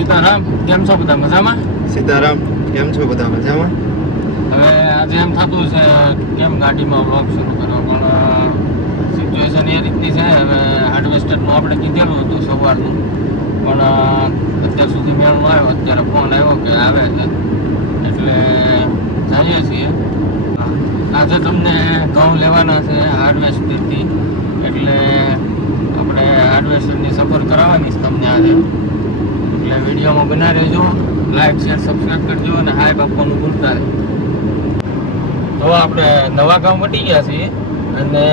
સીતારામ, કેમ છો બધા મજામાં? સીતારામ, કેમ છો બધા મજામાં? હવે આજે એમ થતું છે કેમ ગાડીમાં વ્લોગ શરૂ કરો, પણ સિચ્યુએશન એ રીતની છે. હવે હાર્વેસ્ટરનું આપણે કીધેલું હતું સવારનું, પણ અત્યાર સુધી મેળ ન આવ્યો. અત્યારે ફોન આવ્યો કે આવે છે, એટલે જઈએ છીએ. આજે તમને ઘઉં લેવાના છે હાર્વેસ્ટરથી, એટલે આપણે હાર્વેસ્ટરની સફર કરાવવાની છે તમને આજે. એટલે વિડીયોમાં બના રહેજો, લાઈક શેર સબસ્ક્રાઈબ કરજો અને હાય આપવાનું ભૂલતા નહીં. તો આપણે નવા ગામ વટી ગયા છીએ અને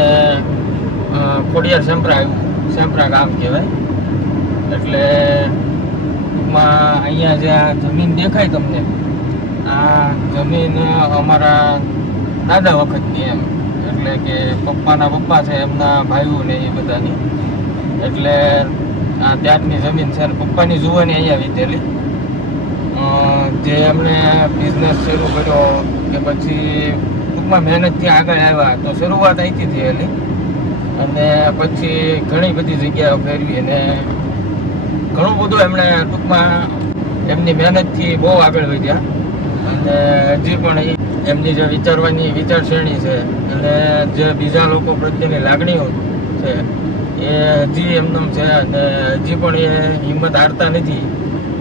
ખોડિયાર સેમ્પરા ગામ કહેવાય. એટલે ટૂંકમાં અહીંયા જે આ જમીન દેખાય તમને, આ જમીન અમારા દાદા વખતની એમ, એટલે કે પપ્પાના પપ્પા છે એમના ભાઈઓ ને એ બધાની. એટલે આ ત્યારની જમીન છે. પપ્પાની જુવાની અહીંયા વીતેલી, જે એમણે બિઝનેસ શરૂ કર્યો કે પછી ટૂંકમાં મહેનતથી આગળ આવ્યા, તો શરૂઆત અહીંથી થયેલી. અને પછી ઘણી બધી જગ્યાઓ ફેરવી અને ઘણું બધું એમણે ટૂંકમાં એમની મહેનતથી બહુ આગળ વધ્યા. અને હજી પણ એમની જે વિચારવાની વિચારશ્રેણી છે અને જે બીજા લોકો પ્રત્યેની લાગણીઓ છે એ હજી એમનેમ છે. અને હજી પણ એ હિંમત હારતા નથી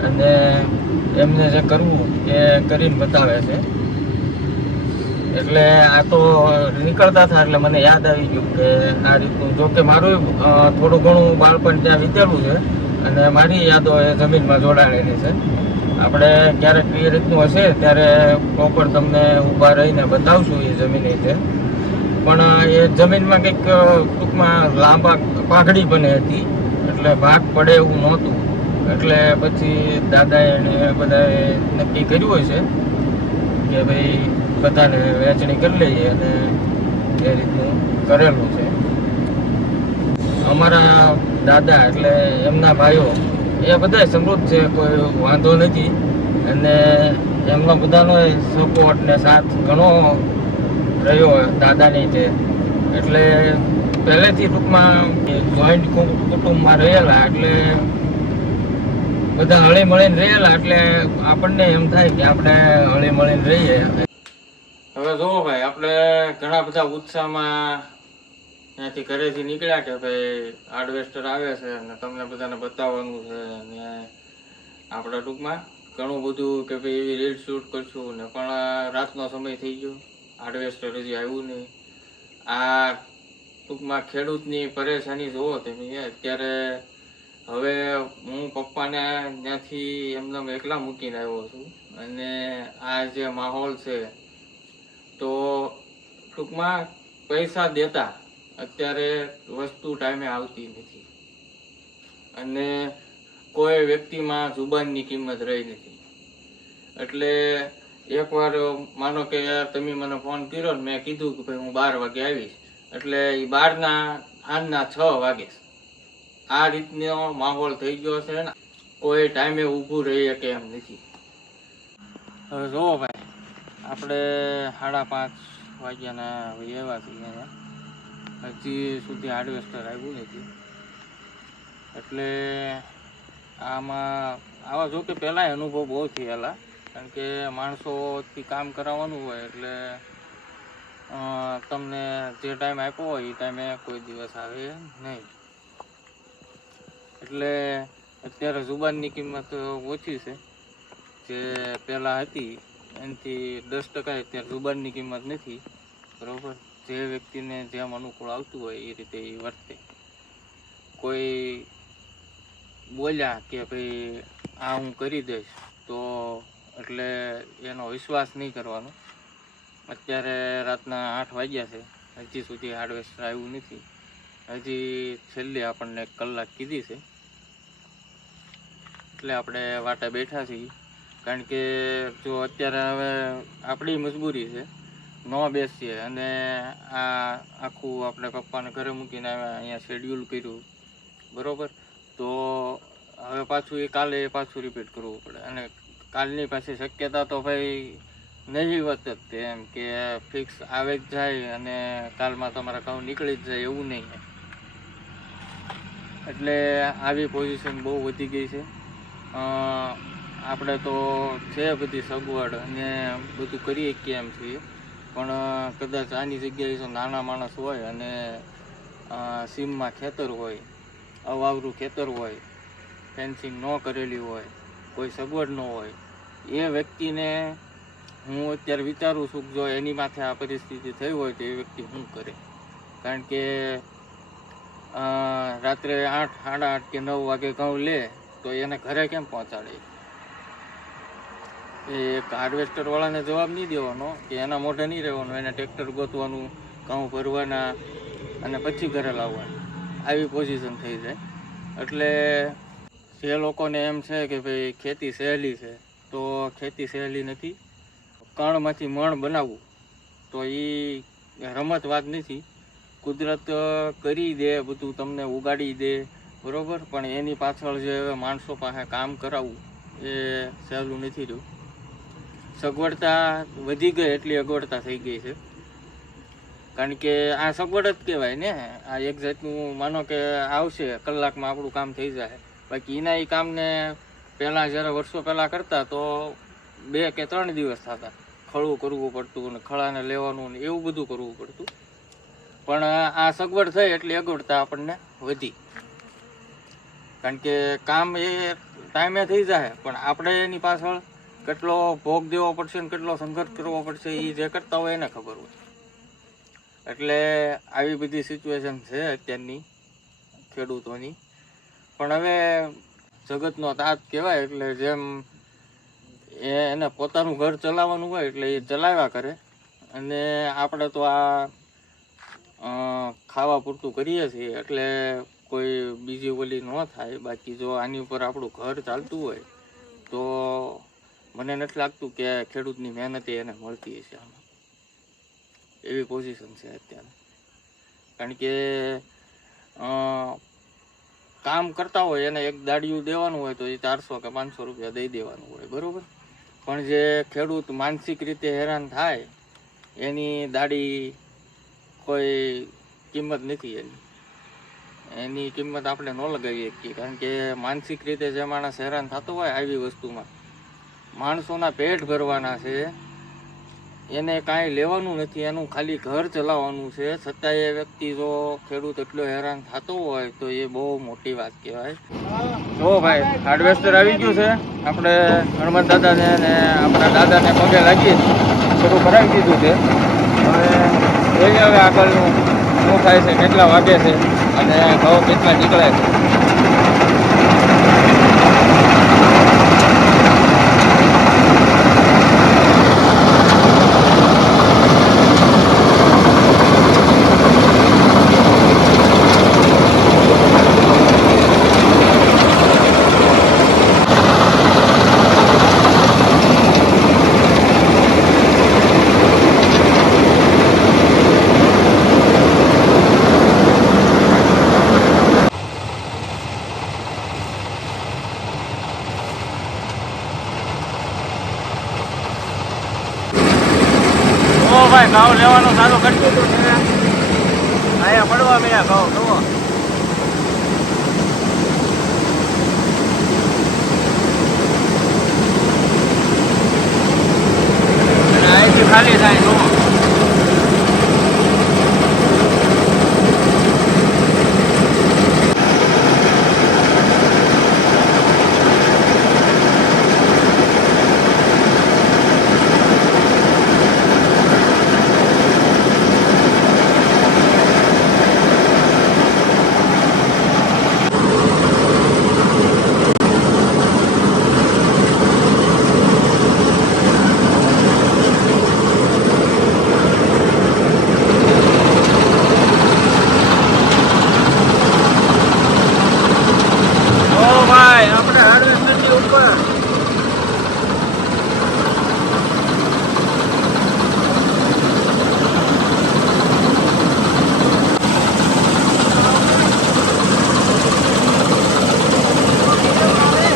અને એમને જે કરવું એ કરીને બતાવે છે. એટલે આ તો નીકળતા હતા એટલે મને યાદ આવી ગયું કે આ રીતનું, જો કે મારું થોડું ઘણું બાળપણ ત્યાં વીતેલું છે અને મારી યાદો એ જમીનમાં જોડાયેલી છે. આપણે ક્યારેક એ રીતનું હશે ત્યારે પ્રોપર તમને ઊભા રહીને બતાવશું એ જમીન રીતે. પણ એ જમીનમાં કંઈક ટૂંકમાં લાંબા પાઘડી બને હતી, એટલે ભાગ પડે એવું નહોતું. એટલે પછી દાદાએ એને બધાએ નક્કી કર્યું હશે કે ભાઈ બધાને વહેંચણી કરી લઈએ, અને એ રીતનું કરેલું છે. અમારા દાદા એટલે એમના ભાઈઓ એ બધા સમૃદ્ધ છે, કોઈ વાંધો નથી. અને એમનો બધાનો સપોર્ટ ને સાથ ઘણો રહ્યો દાદાની છે. એટલે પહેલેથી ટૂંકમાં જોઈન્ટ કુટુંબમાં રહેલા, એટલે બધા હળી મળીને રહેલા, એટલે આપણને એમ થાય કે આપણે હળી મળીને રહીએ. હવે જોવો ભાઈ, આપણે ઘણા બધા ઉત્સાહમાં ત્યાંથી ઘરેથી નીકળ્યા કે ભાઈ હાર્વેસ્ટર આવે છે અને તમને બધાને બતાવવાનું છે. અને આપણે ટૂંકમાં ઘણું બધું કે ભાઈ એવી રીલ શૂટ કરશું ને, પણ રાતનો સમય થઈ ગયો, હાર્વેસ્ટર હજી આવ્યું નહીં. આ ટૂંકમાં ખેડૂતની પરેશાની જોવો તમે. અત્યારે હવે હું પપ્પાને ત્યાંથી એમને એકલા મૂકીને આવ્યો છું, અને આ જે માહોલ છે તો ટૂંકમાં પૈસા દેતા અત્યારે વસ્તુ ટાઈમે આવતી નથી, અને કોઈ વ્યક્તિમાં જુબાનની કિંમત રહી નથી. એટલે એકવાર માનો કે તમે મને ફોન કર્યો ને મેં કીધું કે ભાઈ હું 12 વાગે આવીશ, એટલે એ 12ના 6 વાગે. આ રીતનો માહોલ થઈ ગયો છે ને, કોઈ ટાઈમે ઊભું રહી શકે એમ નથી. હવે જોવો ભાઈ, આપણે 5:30 વાગ્યાના એવા છીએ, હજી સુધી હાર્વેસ્ટર આવ્યું નથી. એટલે આવા જો કે પહેલાં અનુભવ બહુ થયેલા, કારણ કે માણસોથી કામ કરાવવાનું હોય એટલે તમને જે ટાઈમ આપ્યો હોય એ ટાઈમે કોઈ દિવસ આવે નહીં. એટલે અત્યારે જુબાનની કિંમત ઓછી છે, જે પહેલાં હતી એનાથી 10% અત્યારે જુબાનની કિંમત નથી. બરાબર, જે વ્યક્તિને જેમ અનુકૂળ આવતું હોય એ રીતે એ વર્તે. કોઈ બોલ્યા કે ભાઈ આ હું કરી દઈશ તો એટલે એનો વિશ્વાસ નહીં કરવાનો. અત્યારે રાતના 8 વાગ્યા છે, હજી સુધી હાર્વેસ્ટર આવ્યું નથી. હજી છેલ્લી આપણને 1 કલાક કીધી છે, એટલે આપણે વાટે બેઠા છીએ. કારણ કે જો અત્યારે હવે આપણી મજબૂરી છે, ન બેસીએ અને આ આખું આપણે પપ્પાને ઘરે મૂકીને અહીંયા શેડ્યુલ કર્યું, બરાબર, તો હવે પાછું એ કાલે પાછું રિપીટ કરવું પડે. અને કાલની પાછી શક્યતા તો ભાઈ નજીવત જ તે, એમ કે ફિક્સ આવે જ જાય અને કાલમાં તમારા ઘઉં નીકળી જ જાય એવું નહીં. એટલે આવી પોઝિશન બહુ વધી ગઈ છે. આપણે તો છે બધી સગવડ અને બધું કરીએ કેમ છીએ, પણ કદાચ આની જગ્યાએ જો નાના માણસ હોય અને સીમમાં ખેતર હોય, અવાવરું ખેતર હોય, ફેન્સિંગ ન કરેલી હોય, કોઈ સગવડ ન હોય, એ વ્યક્તિને હું અત્યારે વિચારું છું કે જો એની માથે આ પરિસ્થિતિ થઈ હોય તો એ વ્યક્તિ શું કરે. કારણ કે રાત્રે 8, 8:30 કે 9 વાગે ઘઉં લે તો એને ઘરે કેમ પહોંચાડે? એ એક હાર્વેસ્ટરવાળાને જવાબ નહીં દેવાનો કે એના મોઢે નહીં રહેવાનું, એને ટ્રેક્ટર ગોતવાનું, ઘઉં ભરવાના અને પછી ઘરે લાવવાનું, આવી પોઝિશન થઈ જાય. એટલે જે લોકોને એમ છે કે ભાઈ ખેતી સહેલી છે, તો ખેતી સહેલી નથી. કણમાંથી મણ બનાવવું તો એ રમત વાત નથી. કુદરત કરી દે, બધું તમને ઉગાડી દે, બરાબર, પણ એની પાછળ જે માણસો પાસે કામ કરાવવું એ સહેલું નથી રહ્યું. સગવડતા વધી ગઈ એટલી અગવડતા થઈ ગઈ છે. કારણ કે આ સગવડ જ કહેવાય ને. આ એક જાતનું માનો કે આવશે કલાકમાં આપણું કામ થઈ જાય. બાકી એના એ કામને પહેલાં જ્યારે વર્ષો પહેલાં કરતા તો 2 કે 3 દિવસ થતા. ખળું કરવું પડતું ને ખળાને લેવાનું ને એવું બધું કરવું પડતું. પણ આ સગવડ થઈ એટલી અગવડતા આપણને વધી. કારણ કે કામ એ ટાઈમે થઈ જાય, પણ આપણે એની પાછળ કેટલો ભોગ દેવો પડશે ને કેટલો સંઘર્ષ કરવો પડશે એ જે કરતા હોય એને ખબર હોય. એટલે આવી બધી સિચ્યુએશન છે અત્યારની ખેડૂતોની. પણ હવે જગતનો તાત કહેવાય, એટલે જેમ એને પોતાનું ઘર ચલાવવાનું હોય એટલે એ ચલાવ્યા કરે. અને આપણે તો આ ખાવા પૂરતું કરીએ છીએ એટલે કોઈ બીજી ઓલી ન થાય. બાકી જો આની ઉપર આપણું ઘર ચાલતું હોય તો મને નથી લાગતું કે ખેડૂતની મહેનત એને મળતી હશે આમાં. એવી પોઝિશન છે અત્યારે. કારણ કે કામ કરતા હોય એને એક દાડિયું દેવાનું હોય તો એ 400 કે 500 રૂપિયા દઈ દેવાનું હોય, બરાબર. પણ જે ખેડૂત માનસિક રીતે હેરાન થાય એની દાડી કોઈ કિંમત નથી. એની કિંમત આપણે ન લગાવી શકીએ. કારણ કે માનસિક રીતે જે માણસ હેરાન થતો હોય આવી વસ્તુમાં, માણસોના પેટ ભરવાના છે, એને કાંઈ લેવાનું નથી, એનું ખાલી ઘર ચલાવવાનું છે, છતાં એ વ્યક્તિ જો ખેડૂત એટલો હેરાન થતો હોય તો એ બહુ મોટી વાત કહેવાય. જો ભાઈ હાર્વેસ્ટર આવી ગયું છે. આપણે હનુમાન દાદાને અને આપણા દાદાને પગે લાગી શરૂ કરાવી દીધું છે. હવે આગળનું શું થાય છે, કેટલા વાગે છે અને ઘઉં કેટલા નીકળે છે. ભાઈ ઘઉં લેવાનું ચાલુ કરી દીધું છે. અહીંયા પડવા મળ્યા ઘઉં જુઓ. અને અહીંથી ખાલી થાય જુઓ.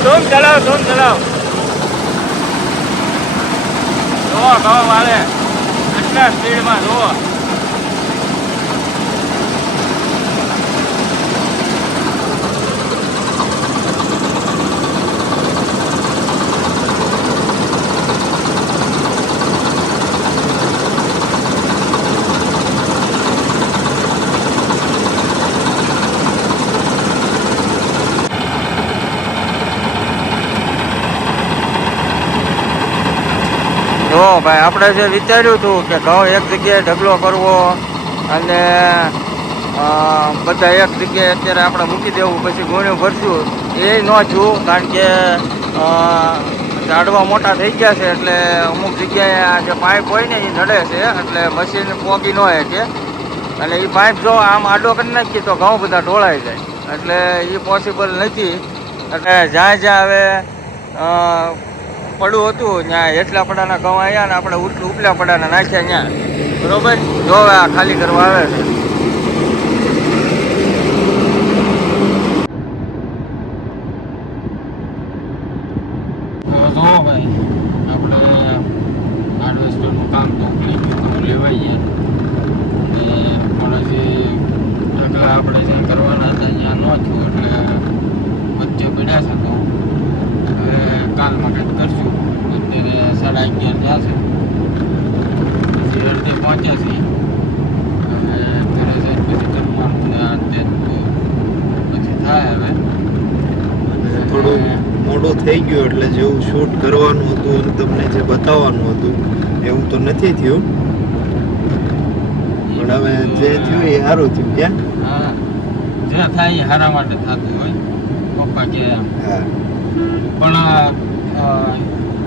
ધૂમ ચલાવ જુઓ ઘઉં વાળે એટલા સ્પીડમાં જુઓ. જો ભાઈ આપણે જે વિચાર્યું હતું કે ઘઉં એક જગ્યાએ ઢગલો કરવો અને બધા એક જગ્યાએ અત્યારે આપણે મૂકી દેવું પછી ગુણ્યું ભરશું એ ન થયું કારણ કે ઝાડવા મોટા થઈ ગયા છે એટલે અમુક જગ્યાએ આ જે પાઇપ હોય ને એ નડે છે એટલે મશીન પોગી ન શકે અને એ પાઇપ જો આમ આડો કરી નાખીએ તો ઘઉં બધા ઢોળાઈ જાય એટલે એ પોસિબલ નથી એટલે જ્યાં જ્યાં હવે પડું હતું ત્યાં એટલા પડાના ઘઉં આવ્યા ને આપણે ઉપલા પડાના નાખ્યા ત્યાં બરોબર જો હવે આ ખાલી કરવા આવે છે. જો ભાઈ આપણે હાર્વેસ્ટરનું કામ તો લેવાઈ જાય પણ હજી ઢગલા આપણે જે કરવાના હતા ત્યાં ન થયું એટલે વચ્ચે પડ્યા છે તો હવે કાલમાં કંઈક કરશું. અત્યારે 11:30 થયા છે પછી અડધે પહોંચ્યા છીએ હવે ઘરે જઈને પછી કરવાનું છે આ તે પછી થાય હવે થોડું મોડું થઈ ગયું એટલે જેવું શૂટ કરવાનું હતું અને તમને જે બતાવવાનું હતું એવું તો નથી થયું પણ હવે જે થયું એ સારું થયું ક્યાં હા જે થાય એ સારા માટે થતું હોય પપ્પા કે હા પણ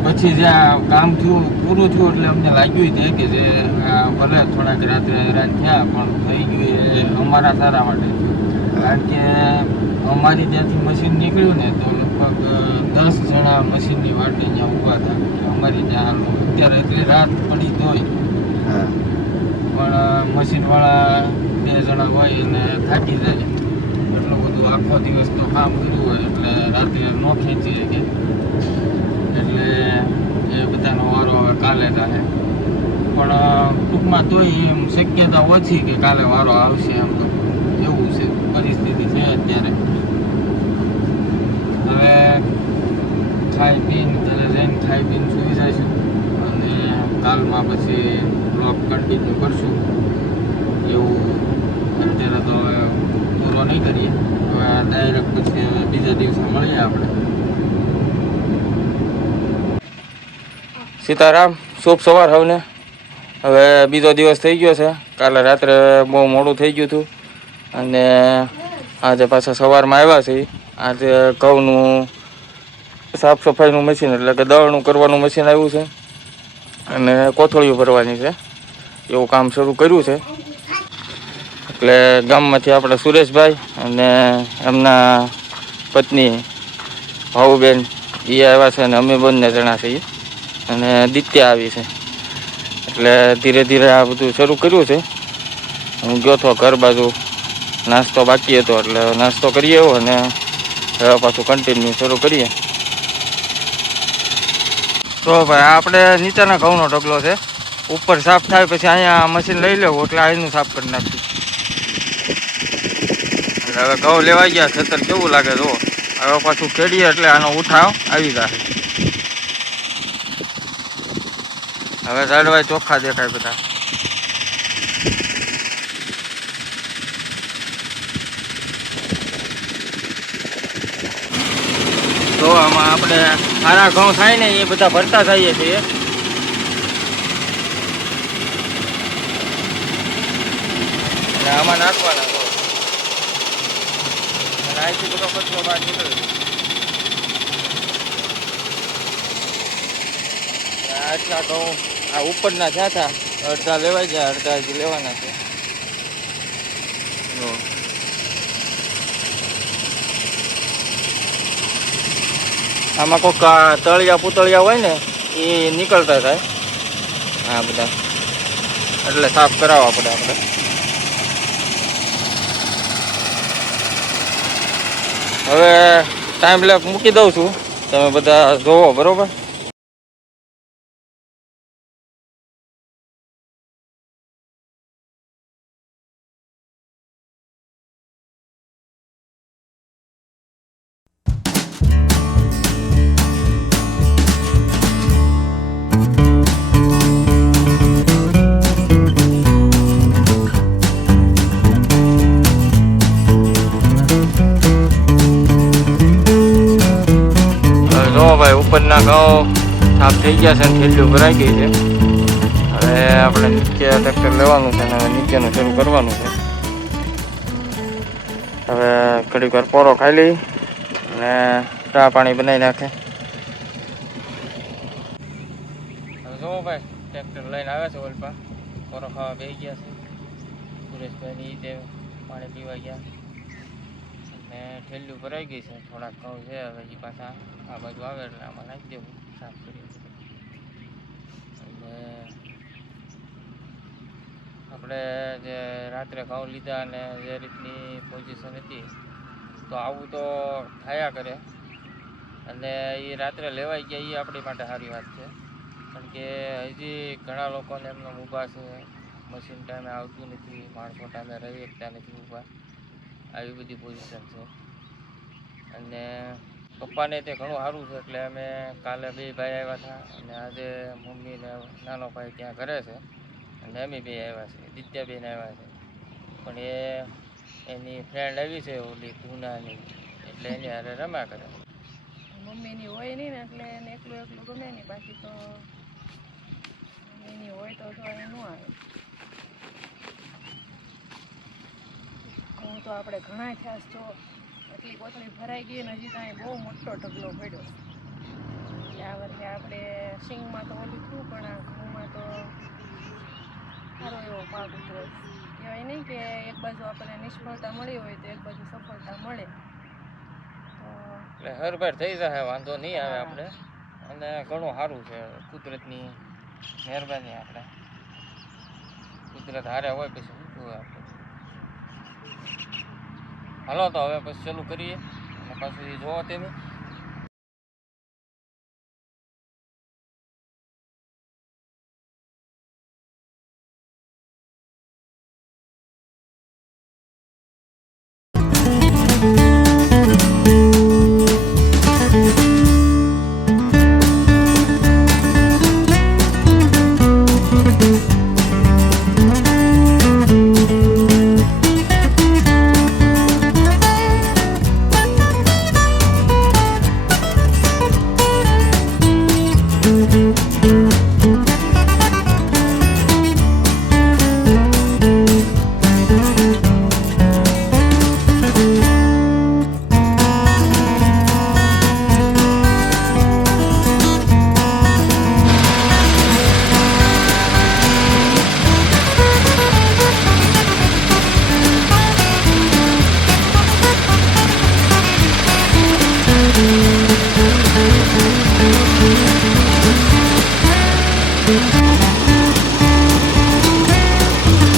પછી જે આ કામ થયું પૂરું થયું એટલે અમને લાગ્યું તે કે જે ભલે થોડાક રાત્રે હેરાન થયા પણ થઈ ગયું એ અમારા સારા માટે થયું કારણ કે અમારી ત્યાંથી મશીન નીકળ્યું ને તો લગભગ 10 જણા મશીનની વાટે ત્યાં ઊભા હતા કે અમારી ત્યાં અત્યારે એટલી રાત પડી તોય હા પણ મશીનવાળા 2 જણા હોય અને થાકી જાય એટલું બધું આખો દિવસ તો કામ કર્યું હોય એટલે રાત્રે ન ખેંચી શકે એટલે એ બધાનો વારો હવે કાલે થાય પણ ટૂંકમાં તોય એમ શક્યતા ઓછી કે કાલે વારો આવશે એમ તો એવું છે પરિસ્થિતિ છે અત્યારે. હવે ખાઈ પીને ઘરે જઈને ખાઈ પીને સુઈ જઈશું અને કાલમાં પછી બ્લોગ કન્ટિન્યુ કરશું એવું અત્યારે તો હવે પૂરો નહીં કરીએ હવે ડાયરેક્ટ પછી હવે બીજા દિવસે મળીએ આપણે. સીતારામ શુભ સવાર હવને. હવે બીજો દિવસ થઈ ગયો છે. કાલે રાત્રે બહુ મોડું થઈ ગયું હતું અને આજે પાછા સવારમાં આવ્યા છે. આજે ઘઉંનું સાફ સફાઈનું મશીન એટલે કે દળનું કરવાનું મશીન આવ્યું છે અને કોથળીઓ ભરવાની છે એવું કામ શરૂ કર્યું છે. એટલે ગામમાંથી આપણે સુરેશભાઈ અને એમના પત્ની ભાવુબેન એ આવ્યા છે અને અમે બંને જણા છીએ અને દિત્યા આવી છે એટલે ધીરે ધીરે આ બધું શરૂ કર્યું છે. હું ગયો હતો ઘર બાજુ નાસ્તો બાકી હતો એટલે નાસ્તો કરીએ એવો અને હવે પાછું કન્ટિન્યુ શરૂ કરીએ. તો ભાઈ આપણે નીચેના ઘઉંનો ઢગલો છે ઉપર સાફ થાય પછી અહીંયા મશીન લઈ લેવું એટલે અહીંનું સાફ કરી નાખ્યું. એટલે હવે ઘઉં લેવાઈ ગયા ખેતર કેવું લાગે જો હવે પાછું ખેડીએ એટલે આનો ઉઠાવ આવી જાય. હવે ઝાડવાય ચોખ્ખા દેખાય બધા. તો આમાં આપણે સારા ઘઉં થાય ને એ બધા ભરતા થઈએ છીએ. અને આમાં નાખવાના ઘઉં અને અહીંથી બધો કચરો બહાર નીકળે. આટલા ઘઉં આ ઉપરના થયા હતા અડધા લેવાઈ જાય અડધા હજી લેવાના છે. આમાં કોઈક તળિયા પૂતળિયા હોય ને એ નીકળતા થાય આ બધા એટલે સાફ કરાવવા પડે આપણે. હવે ટાઈમ લેપ મૂકી દઉં છું તમે બધા જોવો બરોબર. ઉપરના ઘઉં સાફ થઈ ગયા છે અને થેલીઓ ભરાઈ ગઈ છે. હવે આપણે નીચે ટ્રેક્ટર લેવાનું છે અને હવે નીચેનું શરૂ કરવાનું છે. હવે ઘડીક વાર પોરો ખાઈ લઈ અને ચા પાણી બનાવી નાખે. હવે જો ભાઈ ટ્રેક્ટર લઈને આવે છે ઓલપા, પોરો ખાવા બેસી ગયા છે. સુરેશભાઈની રીતે પાણી પીવા ગયા અને ઠેલીઓ ભરાઈ ગઈ છે. થોડાક ઘઉં છે, હવે એ પાછા આ બાજુ આવે એટલે આમાં નાખી દેવું, સાફ કરી. અને આપણે જે રાત્રે ઘઉં લીધા અને જે રીતની પોઝિશન હતી તો આવું તો થયા કરે, અને એ રાત્રે લેવાઈ ગયા એ આપણી માટે સારી વાત છે. કારણ કે હજી ઘણા લોકોને એમનો ઊભા છે, મશીન ટાઈમે આવતું નથી, માણસો ટાઈમે રહી શકતા નથી ઊભા, આવી બધી પોઝિશન છે. અને પપ્પાને તે ઘણું સારું છે એટલે અમે કાલે 2 ભાઈ આવ્યા હતા અને આજે મમ્મી ને નાનો ભાઈ ત્યાં ઘરે છે અને અમે 2 આવ્યા છે, દિત્યાબેન આવ્યા છે. પણ એની ફ્રેન્ડ આવી છે ઓલી ધૂનાની, એટલે એની હારે રમ્યા કરે. મમ્મીની હોય નહીં ને એટલે એને એકલું ગમે નહીં, બાકી તો મમ્મીની હોય તો એને ન આવે. હું તો આપણે ઘણા થયા છો, એટલી કોથળી ભરાઈ ગઈ ને હજી ત્યાં બહુ મોટો ઢગલો પડ્યો. એટલે આ વર્ષે આપણે સિંગમાં તો ઓલું થયું, પણ આ ઘઉંમાં તો સારો એવો પાક ઉતર્યો. કહેવાય નહીં કે એક બાજુ આપણને નિષ્ફળતા મળી હોય તો એક બાજુ સફળતા મળે. એટલે હરભર થઈ જાય, વાંધો નહીં આવે આપણે. અને ઘણું સારું છે, કુદરતની મહેરબાની. આપણે કુદરત હારે હોય પછી શું હોય આપણે. હાલો તો હવે પછી ચાલુ કરીએ અને પાછું એ જોવો તેની.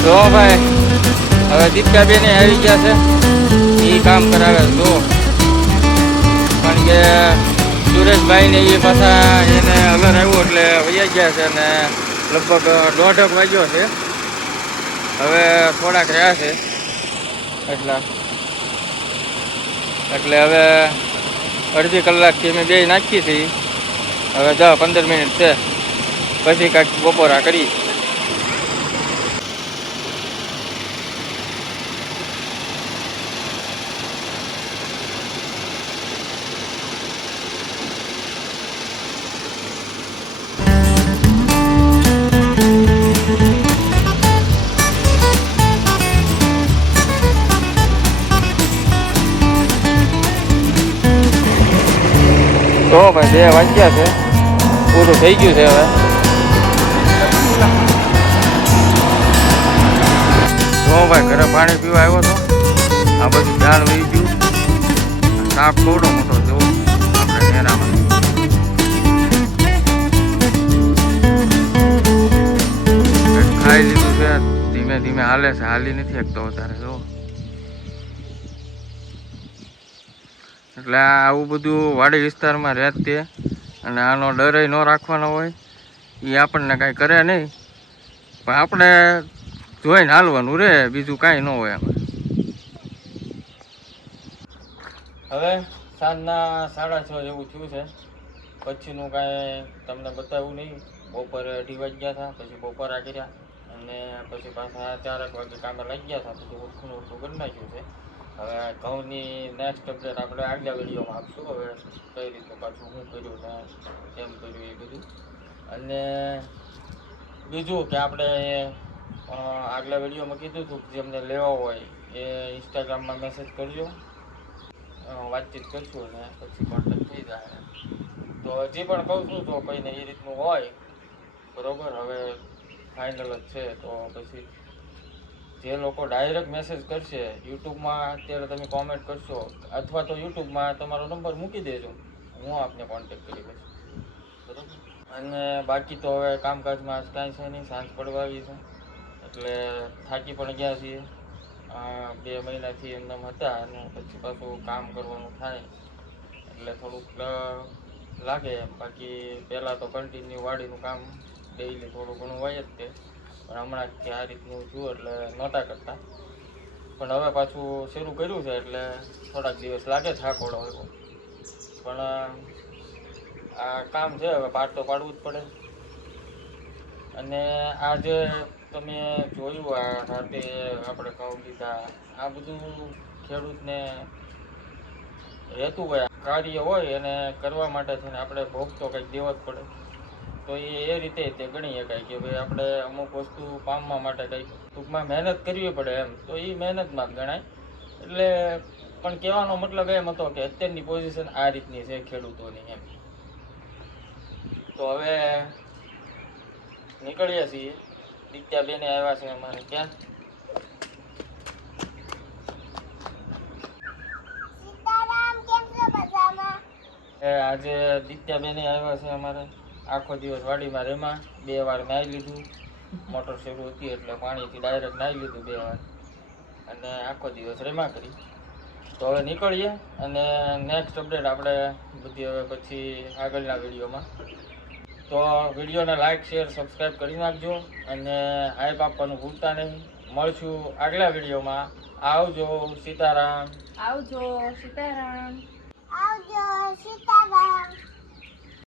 જો ભાઈ હવે દીપિકાબેન આવી ગયા છે, એ કામ કરાવે તો. કારણ કે સુરેશભાઈને એ પાછા એને અગર આવ્યું એટલે વૈયા ગયા છે અને લગભગ 1:30 વાગ્યો છે. હવે થોડાક રહ્યા છે એટલે હવે અડધી કલાકથી અમે 2 નાખી હતી. હવે 10-15 મિનિટ છે, પછી કાંઈક બપોરા કરી. તો ભાઈ 2 વાગ્યા છે, પૂરું થઈ ગયું છે. હવે તો ભાઈ ઘરે પાણી પીવા આવ્યો હતો, આ બધું ધ્યાન વહી ગયું. સાપ થોડો મોટો જો આપણે નેરામાં ખાઈ લીધું છે, ધીમે ધીમે હાલે છે, હાલી નથી શકતો અત્યારે જો. એટલે આવું બધું વાડી વિસ્તારમાં રહેતી અને આનો ડર ન રાખવાનો હોય. એ આપણને કાંઈ કરે નહીં, પણ આપણે જોઈને હાલવાનું રે, બીજું કાંઈ ન હોય એમાં. હવે સાંજના 6:30 જેવું થયું છે, પછીનું કાંઈ તમને બતાવ્યું નહીં. બપોરે 2:30 વાગ્યા હતા, પછી બપોરા કર્યા અને પછી પાછા 4 વાગે કામે લાગી ગયા હતા. બધું ઉઠું કરી નાખ્યું છે. હવે ઘઉંની નેક્સ્ટ અપડેટ આપણે આગલા વિડીયોમાં આપશું. હવે કઈ રીતનું પાછું શું કર્યું ને કેમ કર્યું એ બધું. અને બીજું કે આપણે આગલા વિડીયોમાં કીધું હતું કે જેમને લેવા હોય એ ઇન્સ્ટાગ્રામમાં મેસેજ કરજો, વાતચીત કરશું ને પછી કોન્ટેક્ટ થઈ જાય. તો હજી પણ કહું છું જો કોઈને એ રીતનું હોય બરોબર, હવે ફાઇનલ જ છે. તો પછી જે લોકો ડાયરેક્ટ મેસેજ કરશે યુટ્યુબમાં અત્યારે તમે કોમેન્ટ કરશો અથવા તો યુટ્યુબમાં તમારો નંબર મૂકી દેજો, હું આપને કોન્ટેક્ટ કરી દઈશ બરોબર. અને બાકી તો હવે કામકાજમાં આજ કાંઈ છે નહીં, સાંજ પડવા આવી છે એટલે થાકી પણ ગયા છીએ. 2 મહિનાથી એમનેમ હતા અને પછી પાછું કામ કરવાનું થાય એટલે થોડુંક લાગે. બાકી પહેલાં તો કન્ટિન્યુ વાડીનું કામ ડેઈલી થોડું ઘણું હોય જ તે, પણ હમણાંથી આ રીતનું થયું એટલે નહોતા કરતા. પણ હવે પાછું શરૂ કર્યું છે એટલે થોડાક દિવસ લાગે થાકોડો એવો, પણ આ કામ છે હવે પાર તો પાડવું જ પડે. અને આજે તમે જોયું આ રાતે આપણે ઘઉં લીધા, આ બધું ખેડૂતને રહેતું હોય, કાર્ય હોય અને કરવા માટે થઈને આપણે ભોગ તો કંઈક દેવો જ પડે. તો એ રીતે તે ગણી શકાય કે ભાઈ આપણે અમુક વસ્તુ પામવા માટે કંઈક ટૂંકમાં મહેનત કરવી પડે એમ, તો એ મહેનતમાં જ ગણાય. એટલે પણ કહેવાનો મતલબ એમ હતો કે અત્યારની પોઝિશન આ રીતની છે ખેડૂતોની એમ. તો હવે નીકળીએ છીએ. દિત્યાબેને આવ્યા છે અમારે ક્યાં આજે દિત્યાબેને આવ્યા છે અમારે. આખો દિવસ વાડીમાં રેમાં, 2 વાર નાહી લીધું, મોટર શરૂ હતી એટલે પાણીથી ડાયરેક્ટ નાહી લીધું 2 વાર અને આખો દિવસ રેમાં કરી. તો હવે નીકળીએ અને નેક્સ્ટ અપડેટ આપણે બધી હવે પછી આગળના વિડીયોમાં. તો વિડીયોને લાઇક શેર સબસ્ક્રાઈબ કરી નાખજો અને હાઈપ આપવાનું ભૂલતા નહીં. મળશું આગલા વિડીયોમાં. આવજો. સીતારામ. આવજો સીતારામ. આવજો સીતારામ.